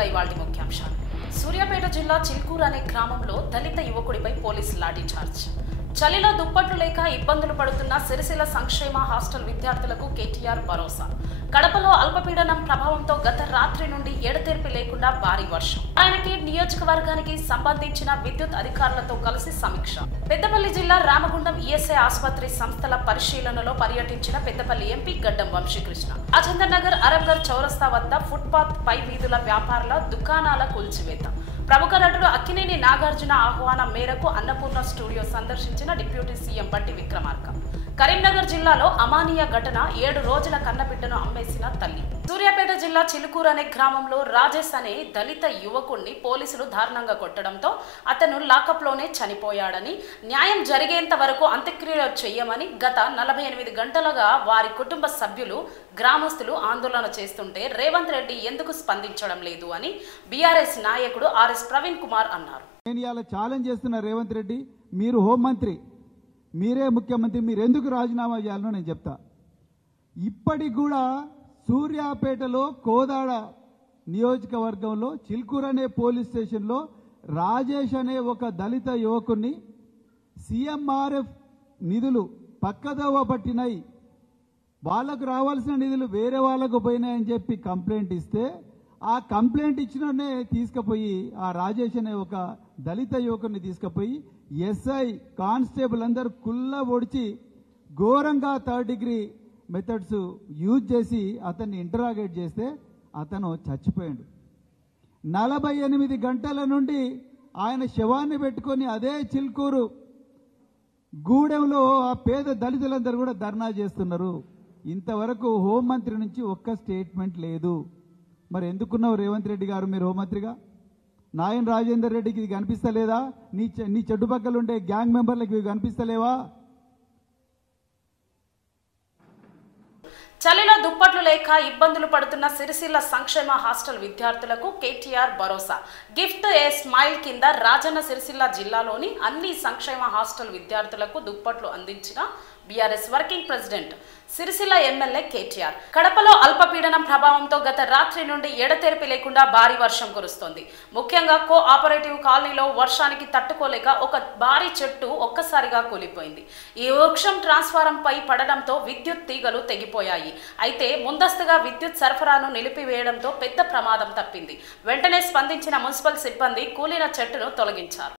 ముందుగా ఇవాల్టి ముఖ్యాంశాలు. సూర్యాపేట జిల్లా చిల్కూరు అనే గ్రామంలో దళిత యువకుడిపై పోలీసు లాఠీ చార్జ్. చలిలో దుప్పట్లు లేక ఇబ్బందులు పడుతున్న సిరిసిల్ల సంక్షేమ హాస్టల్ విద్యార్థులకు కేటీఆర్ భరోసా. కడపలో అల్పపీడనం ప్రభావంతో గత రాత్రి నుండి ఎడతెరిపి లేకుండా భారీ వర్షం. ఆయనకి నియోజకవర్గానికి సంబంధించిన విద్యుత్ అధికారులతో కలిసి సమీక్ష. పెద్దపల్లి జిల్లా రామగుండం ఈఎస్ఐ ఆసుపత్రి సంస్థల పరిశీలనలో పర్యటించిన పెద్దపల్లి ఎంపీ గడ్డం వంశీకృష్ణ. రాజేందర్ నగర్ అరంగర్ చౌరస్తా వద్ద ఫుట్పాత్ పై వీధుల వ్యాపారుల దుకాణాల కూల్చివేత. ప్రముఖ నటుడు అక్కినేని నాగార్జున ఆహ్వానం మేరకు అన్నపూర్ణ స్టూడియో సందర్శించిన డిప్యూటీ సీఎం బట్టి విక్రమార్క. కరీంనగర్ జిల్లాలో అమానీయ ఘటన, 7 రోజుల కన్నబిడ్డను అమ్మేసిన తల్లి. సూర్యాపేట జిల్లా చిలుకూరు అనే గ్రామంలో రాజేష్ అనే దళిత యువకుడిని పోలీసులు దారుణంగా కొట్టడంతో అతను లాకప్లోనే చనిపోయాడని, న్యాయం జరిగేంత వరకు అంత్యక్రియలు చేయమని గత 48 గంటలుగా వారి కుటుంబ సభ్యులు, గ్రామస్తులు ఆందోళన చేస్తుంటే రేవంత్ రెడ్డి ఎందుకు స్పందించడం లేదు అని బీఆర్ఎస్ నాయకుడు ఆర్ఎస్ ప్రవీణ్ కుమార్ అన్నారు. నేను ఇలా ఛాలెంజ్ చేస్తున్న రేవంత్ రెడ్డి, మీరు హోంమంత్రి, మీరే ముఖ్యమంత్రి, మీరు ఎందుకు రాజీనామా చేయాలనో నేను చెప్తా. ఇప్పటికి కూడా సూర్యాపేటలో కోదాడ నియోజకవర్గంలో చిల్కూరు అనే పోలీస్ స్టేషన్లో రాజేష్ అనే ఒక దళిత యువకుడిని సీఎంఆర్ఎఫ్ నిధులు పక్కదోవ పట్టినాయి, వాళ్ళకు రావాల్సిన నిధులు వేరే వాళ్ళకు పోయినాయని చెప్పి కంప్లైంట్ ఇస్తే ఆ కంప్లైంట్ ఇచ్చిననే తీసుకుపోయి ఆ రాజేష్ అనే ఒక దళిత యువకుడిని తీసుకుపోయి ఎస్ఐ కానిస్టేబుల్ అందరూ కుల్ల ఒడిచి ఘోరంగా 3rd డిగ్రీ మెథడ్స్ యూజ్ చేసి అతన్ని ఇంటరాగేట్ చేస్తే అతను చచ్చిపోయాడు. 48 గంటల నుండి ఆయన శవాన్ని పెట్టుకొని అదే చిల్కూరు గూడెంలో ఆ పేద దళితులందరూ కూడా ధర్నా చేస్తున్నారు. ఇంతవరకు హోంమంత్రి నుంచి ఒక్క స్టేట్మెంట్ లేదు. మరి ఎందుకున్నావు రేవంత్ రెడ్డి గారు మీరు హోంమంత్రిగా? నాయన్ రాజేందర్ రెడ్డికి ఇది కనిపిస్తలేదా? నీ చెడ్డుపక్కలు ఉండే గ్యాంగ్ మెంబర్లకు ఇవి కనిపిస్తలేవా? చలిలో దుప్పట్లు లేక ఇబ్బందులు పడుతున్న సిరిసిల్ల సంక్షేమ హాస్టల్ విద్యార్థులకు కేటీఆర్ భరోసా. గిఫ్ట్ ఏ స్మైల్ కింద రాజన్న సిరిసిల్ల జిల్లాలోని అన్ని సంక్షేమ హాస్టల్ విద్యార్థులకు దుప్పట్లు అందించిన BRS working president Sircilla MLA KTR. కడపలో అల్పపీడనం ప్రభావంతో గత రాత్రి నుండి ఎడతెరిపి లేకుండా భారీ వర్షం కురుస్తోంది. ముఖ్యంగా కోఆపరేటివ్ కాలనీలో వర్షానికి తట్టుకోలేక ఒక భారీ చెట్టు ఒక్కసారిగా కూలిపోయింది. ఈ వృక్షం ట్రాన్స్ఫారం పై పడడంతో విద్యుత్ తీగలు తెగిపోయాయి. అయితే ముందస్తుగా విద్యుత్ సరఫరాను నిలిపివేయడంతో పెద్ద ప్రమాదం తప్పింది. వెంటనే స్పందించిన మున్సిపల్ సిబ్బంది కూలిన చెట్టును తొలగించారు.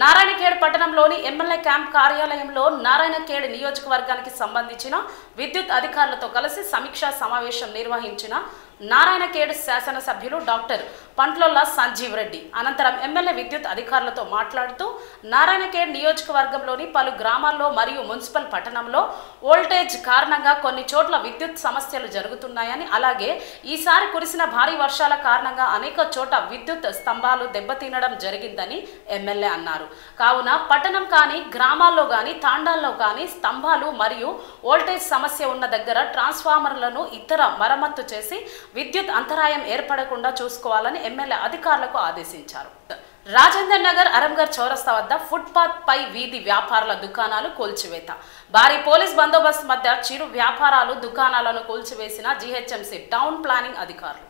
నారాయణఖేడ్ పట్టణంలోని ఎమ్మెల్యే క్యాంప్ కార్యాలయంలో నారాయణఖేడ్ నియోజకవర్గానికి సంబంధించిన విద్యుత్ అధికారులతో కలిసి సమీక్షా సమావేశం నిర్వహించిన నారాయణఖేడ్ శాసనసభ్యులు డాక్టర్ పంట్లొల్ల సంజీవ్ రెడ్డి. అనంతరం ఎమ్మెల్యే విద్యుత్ అధికారులతో మాట్లాడుతూ నారాయణఖేడ్ నియోజకవర్గంలోని పలు గ్రామాల్లో మరియు మున్సిపల్ పట్టణంలో వోల్టేజ్ కారణంగా కొన్ని చోట్ల విద్యుత్ సమస్యలు జరుగుతున్నాయని, అలాగే ఈసారి కురిసిన భారీ వర్షాల కారణంగా అనేక చోట విద్యుత్ స్తంభాలు దెబ్బతినడం జరిగిందని ఎమ్మెల్యే అన్నారు. కావున పట్టణం కానీ గ్రామాల్లో కానీ తాండాల్లో కానీ స్తంభాలు మరియు వోల్టేజ్ సమస్య ఉన్న దగ్గర ట్రాన్స్ఫార్మర్లను ఇతర మరమ్మత్తు చేసి విద్యుత్ అంతరాయం ఏర్పడకుండా చూసుకోవాలని ఎమ్మెల్యే అధికారులకు ఆదేశించారు. రాజేందర్ నగర్ అరంగర్ చౌరస్తా వద్ద ఫుట్పాత్ పై వీధి వ్యాపారుల దుకాణాలు కూల్చివేత. భారీ పోలీస్ బందోబస్తు మధ్య చిరు వ్యాపారాలు దుకాణాలను కూల్చివేసిన జీహెచ్ఎంసీ టౌన్ ప్లానింగ్ అధికారులు.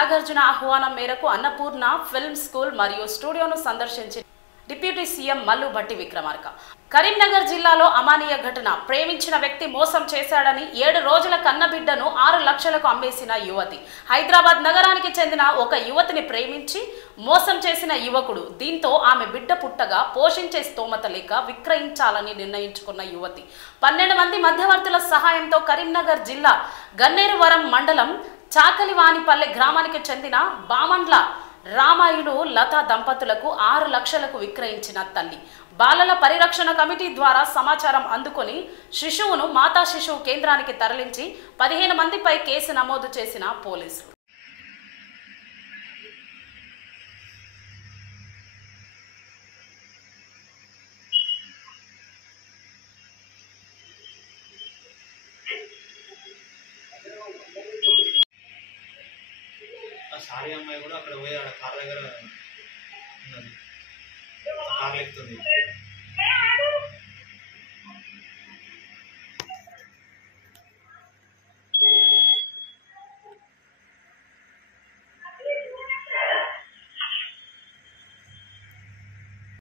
నాగార్జున ఆహ్వానం మేరకు అన్నపూర్ణ ఫిల్మ్ స్కూల్ మరియు స్టూడియోను సందర్శించి డిప్యూటీ సీఎం మల్లు భట్టి విక్రమార్క. కరీంనగర్ జిల్లాలో అమానీయ ఘటన. ప్రేమించిన వ్యక్తి మోసం చేశాడని 7 రోజుల కన్నబిడ్డను 6 లక్షలకు అమ్మేసిన యువతి. హైదరాబాద్ నగరానికి చెందిన ఒక యువతిని ప్రేమించి మోసం చేసిన యువకుడు. దీంతో ఆమె బిడ్డ పుట్టగా పోషించే స్తోమత లేక విక్రయించాలని నిర్ణయించుకున్న యువతి 12 మంది మధ్యవర్తుల సహాయంతో కరీంనగర్ జిల్లా గన్నేరువరం మండలం చాకలివానిపల్లె గ్రామానికి చెందిన బామండ్ల రామాయుడు లతా దంపతులకు 6 లక్షలకు విక్రయించిన తల్లి. బాలల పరిరక్షణ కమిటీ ద్వారా సమాచారం అందుకొని శిశువును మాతా శిశువు కేంద్రానికి తరలించి 15 మందిపై కేసు నమోదు చేసిన పోలీసులు. సారీ అమ్మాయి కూడా అక్కడ పోయి ఆడ కార్ దగ్గర ఉన్నది, కార్ ఎక్కుతుంది.